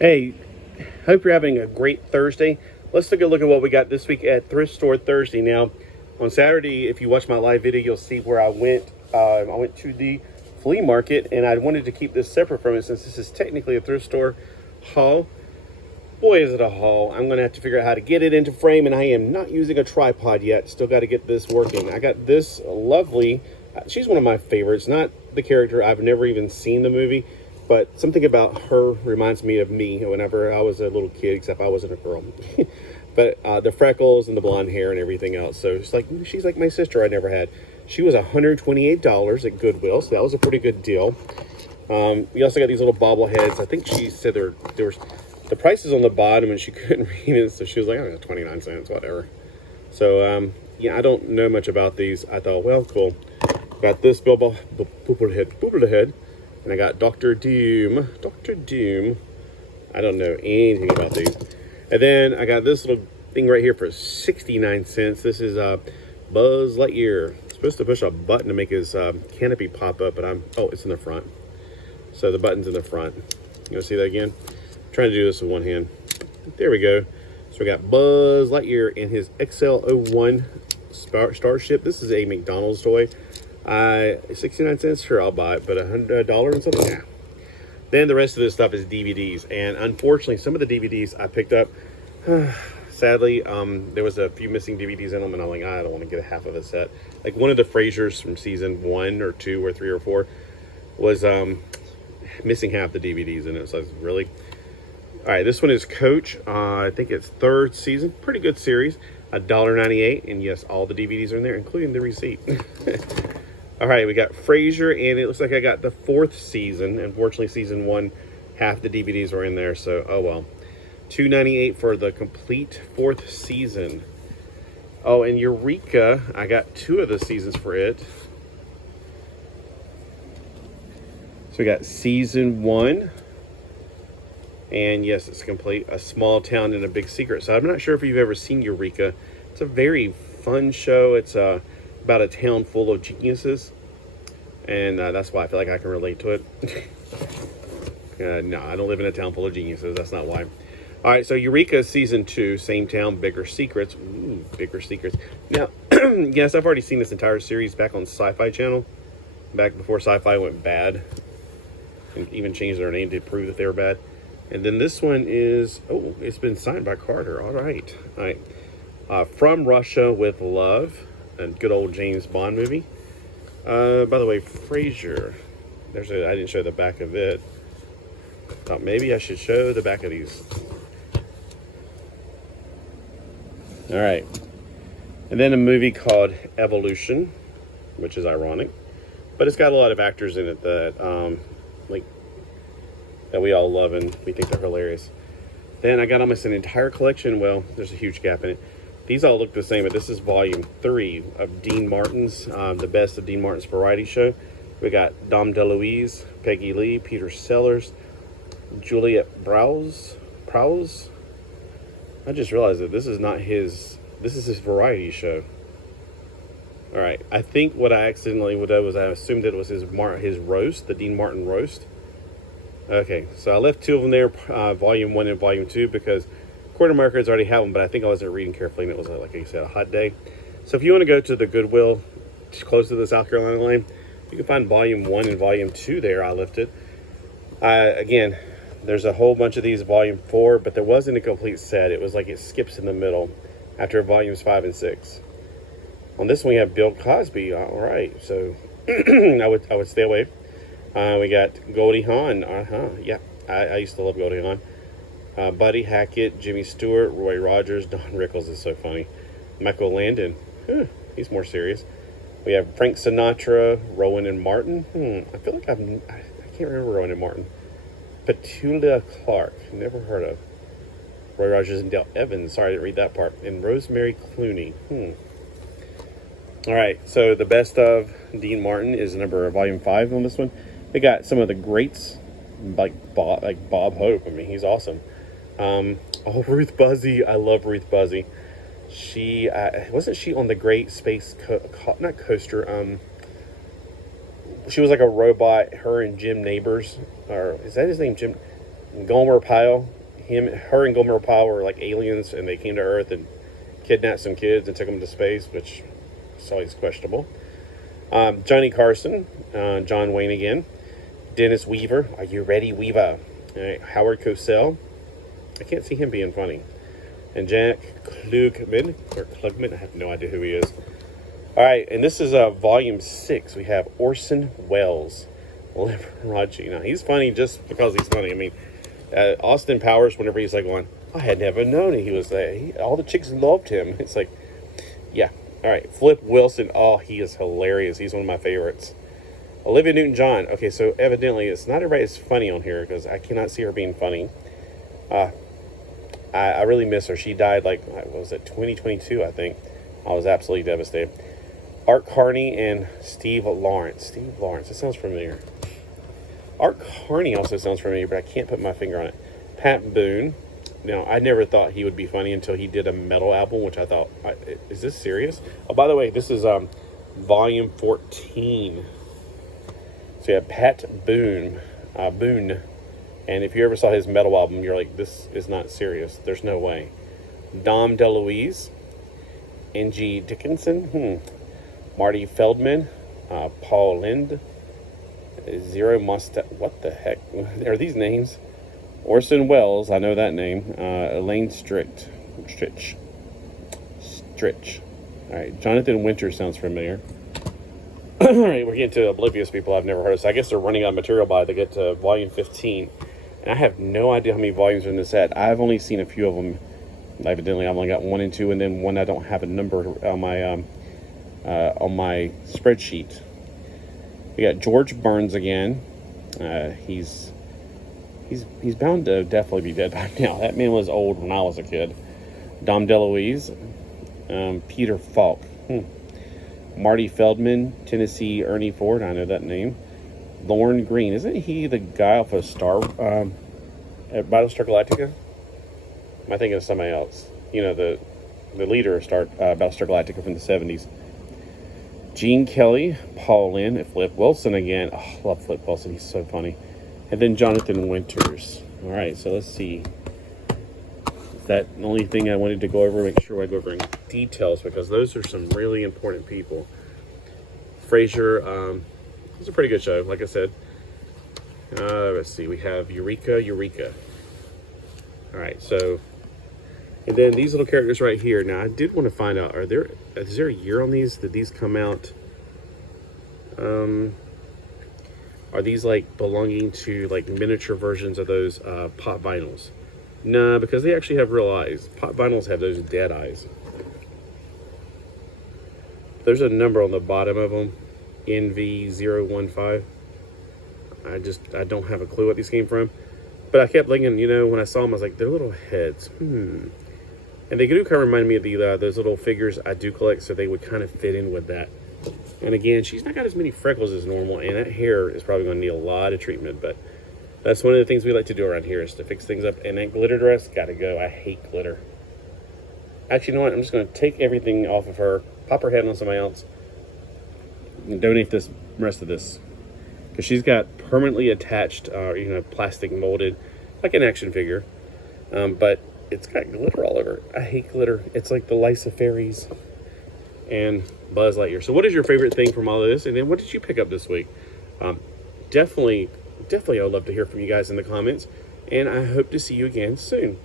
Hey, hope you're having a great Thursday. Let's take a look at what we got this week at Thrift Store Thursday. Now, on Saturday, if you watch my live video, you'll see where I went. I went to the flea market, and I wanted to keep this separate from it since this is technically a thrift store haul. Boy, is it a haul. I'm going to have to figure out how to get it into frame, and I am not using a tripod yet. Still got to get this working. I got this lovely, she's one of my favorites, not the character. I've never even seen the movie. But something about her reminds me of me whenever I was a little kid, except I wasn't a girl. But the freckles and the blonde hair and everything else. So it's like, she's like my sister I never had. She was $128 at Goodwill, so that was a pretty good deal. We also got these little bobbleheads. I think she said there was the prices on the bottom and she couldn't read it, so she was like, oh, 29 cents, whatever. So yeah, I don't know much about these. I thought, well, cool. Got this bobblehead. And I got Dr. Doom. Dr. Doom. I don't know anything about these. And then I got this little thing right here for 69 cents. This is Buzz Lightyear. I'm supposed to push a button to make his canopy pop up, but oh, it's in the front. So the button's in the front. You want to see that again? I'm trying to do this with one hand. There we go. So we got Buzz Lightyear in his XL01 Starship. This is a McDonald's toy. 69 cents, sure, I'll buy it, but $100 and something, yeah. Then the rest of this stuff is DVDs, and unfortunately, some of the DVDs I picked up, sadly, there was a few missing DVDs in them, and I'm like, I don't want to get a half of a set. Like one of the Frasers from season 1 or 2 or 3 or 4 was missing half the DVDs in it, so I was really... All right, this one is Coach. I think it's 3rd season, pretty good series, $1.98, and yes, all the DVDs are in there, including the receipt. All right, we got Frasier, and it looks like I got the 4th season. Unfortunately, season 1, half the DVDs were in there, so oh well. $2.98 for the complete 4th season. Oh, and Eureka, I got 2 of the seasons for it. So we got season 1, and yes, it's complete. A small town and a big secret. So I'm not sure if you've ever seen Eureka. It's a very fun show. It's about a town full of geniuses, and that's why I feel like I can relate to it. No, I don't live in a town full of geniuses. That's not why. All right, so Eureka season 2, same town, bigger secrets. Ooh, bigger secrets. Now, yes, I've already seen this entire series back on Sci-Fi Channel, back before Sci-Fi went bad, and even changed their name to prove that they were bad. And then this one is, oh, it's been signed by Carter. All right. From Russia with Love. A good old James Bond movie. By the way, Frasier. I didn't show the back of it. Thought maybe I should show the back of these. All right. And then a movie called Evolution, which is ironic, but it's got a lot of actors in it that that we all love and we think they're hilarious. Then I got almost an entire collection. Well, there's a huge gap in it. These all look the same, but this is volume 3 of Dean Martin's, the best of Dean Martin's variety show. We got Dom DeLuise, Peggy Lee, Peter Sellers, Juliette Prowse. I just realized that this is not his, this is his variety show. All right, I think what I accidentally did was I assumed that it was his roast, the Dean Martin roast. Okay, so I left 2 of them there, volume 1 and volume 2, because Corner Markers already have them, but I think I wasn't reading carefully, and it was, like I said, a hot day. So if you want to go to the Goodwill close to the South Carolina line, you can find volume 1 and volume 2 there. I left it. Again, there's a whole bunch of these volume 4, but there wasn't a complete set. It was like it skips in the middle after volumes 5 and 6. On this one, we have Bill Cosby. All right, so I would stay away. We got Goldie Hawn. Yeah, I used to love Goldie Hawn. Buddy Hackett, Jimmy Stewart, Roy Rogers, Don Rickles is so funny. Michael Landon, he's more serious. We have Frank Sinatra, Rowan and Martin. I feel like I can't remember Rowan and Martin. Petula Clark, never heard of. Roy Rogers and Dale Evans, sorry I didn't read that part. And Rosemary Clooney. All right, so the best of Dean Martin is volume 5 on this one. We got some of the greats, like Bob Hope. I mean, he's awesome. Ruth Buzzy. I love Ruth Buzzy. She wasn't she on the Great Space not coaster. She was like a robot. Her and Jim Neighbors, or is that his name? Jim. Gomer Pyle, her and Gomer Pyle were like aliens, and they came to Earth and kidnapped some kids and took them to space, which is always questionable. Johnny Carson, John Wayne again. Dennis Weaver, are you ready, Weaver? All right, Howard Cosell, I can't see him being funny. And Jack Klugman, I have no idea who he is. All right, and this is volume 6. We have Orson Welles, Liberace. Now, he's funny just because he's funny. I mean, Austin Powers, whenever he's like going, I had never known he was there. All the chicks loved him. It's like, yeah. All right, Flip Wilson. Oh, he is hilarious. He's one of my favorites. Olivia Newton-John. Okay, so evidently it's not everybody that's funny on here because I cannot see her being funny. I really miss her. She died like, what was it, 2022, I think. I was absolutely devastated. Art Carney and Steve Lawrence. Steve Lawrence, that sounds familiar. Art Carney also sounds familiar, but I can't put my finger on it. Pat Boone. Now, I never thought he would be funny until he did a metal album, which I thought, is this serious? Oh, by the way, this is volume 14. So you have Pat Boone, and if you ever saw his metal album, you're like, this is not serious. There's no way. Dom DeLuise, N.G. Dickinson, Marty Feldman, Paul Lind, Zero Mustang. What the heck are these names? Orson Welles, I know that name. Elaine Stritch. All right, Jonathan Winters sounds familiar. All right, we're getting to oblivious people I've never heard of. So I guess they're running out of material by to get to volume 15. And I have no idea how many volumes are in this set. I've only seen a few of them. Evidently, I've only got 1 and 2, and then one I don't have a number on my spreadsheet. We got George Burns again. He's bound to definitely be dead by now. That man was old when I was a kid. Dom DeLuise, Peter Falk. Marty Feldman, Tennessee Ernie Ford, I know that name. Lorne Green, isn't he the guy off of at Battlestar Galactica? Am I thinking of somebody else? You know, the leader of Battlestar Galactica from the 70s. Gene Kelly, Paul Lynn, and Flip Wilson again. Oh, I love Flip Wilson, he's so funny. And then Jonathan Winters. All right, so let's see. Is that the only thing I wanted to go over? Make sure I go over in details because those are some really important people. Frasier, it's a pretty good show, like I said. Let's see, we have Eureka. All right, so, and then these little characters right here. Now, I did want to find out, is there a year on these? Did these come out? Are these like belonging to like miniature versions of those pop vinyls? Nah, because they actually have real eyes. Pop vinyls have those dead eyes. There's a number on the bottom of them, NV015. I don't have a clue what these came from. But I kept thinking, you know, when I saw them, I was like, they're little heads. And they do kind of remind me of those little figures I do collect, so they would kind of fit in with that. And again, she's not got as many freckles as normal, and that hair is probably going to need a lot of treatment, but that's one of the things we like to do around here is to fix things up. And that glitter dress, gotta go. I hate glitter. Actually, you know what? I'm just going to take everything off of her, pop her head on somebody else, and donate this rest of this. Because she's got permanently attached, plastic molded, like an action figure. But it's got glitter all over it. I hate glitter. It's like the lice of fairies and Buzz Lightyear. So what is your favorite thing from all of this? And then what did you pick up this week? Definitely I would love to hear from you guys in the comments. And I hope to see you again soon.